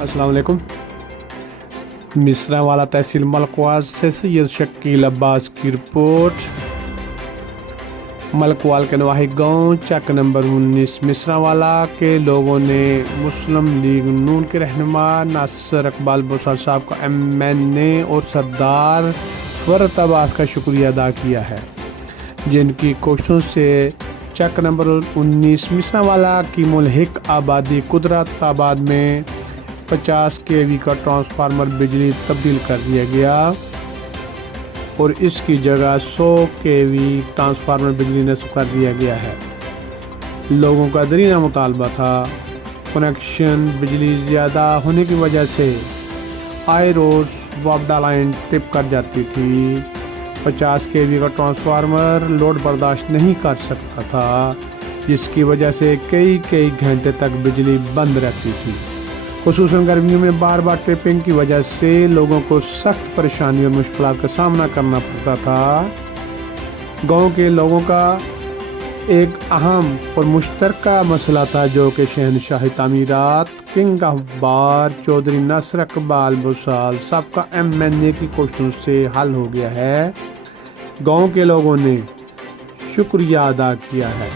السلام علیکم۔ مصرا والا تحصیل ملکوال سے سید شکیل عباس کی رپورٹ۔ ملکوال کے نواحی گاؤں چک نمبر 19 مصرا والا کے لوگوں نے مسلم لیگ نون کے رہنما ناصر اقبال بسال صاحب کا MNA اور سردار فرت عباس کا شکریہ ادا کیا ہے، جن کی کوششوں سے چک نمبر 19 مصرا والا کی ملحق آبادی قدرت آباد میں 50 kV کا ٹرانسفارمر بجلی تبدیل کر دیا گیا اور اس کی جگہ 100 kV ٹرانسفارمر بجلی نصب کر دیا گیا ہے۔ لوگوں کا درینہ مطالبہ تھا، کنیکشن بجلی زیادہ ہونے کی وجہ سے آئے روز وابڈا لائن ٹرپ کر جاتی تھی۔ 50 kV کا ٹرانسفارمر لوڈ برداشت نہیں کر سکتا تھا، جس کی وجہ سے کئی گھنٹے تک بجلی بند رہتی تھی۔ خصوصاً گرمیوں میں بار بار ٹرپنگ کی وجہ سے لوگوں کو سخت پریشانی اور مشکلات کا سامنا کرنا پڑتا تھا۔ گاؤں کے لوگوں کا ایک اہم اور مشترکہ مسئلہ تھا، جو کہ شہنشاہی تعمیرات کنگ آف بار چودھری ناصر اقبال بسال صاحب کا MNA کی کوششوں سے حل ہو گیا ہے۔ گاؤں کے لوگوں نے شکریہ ادا کیا ہے۔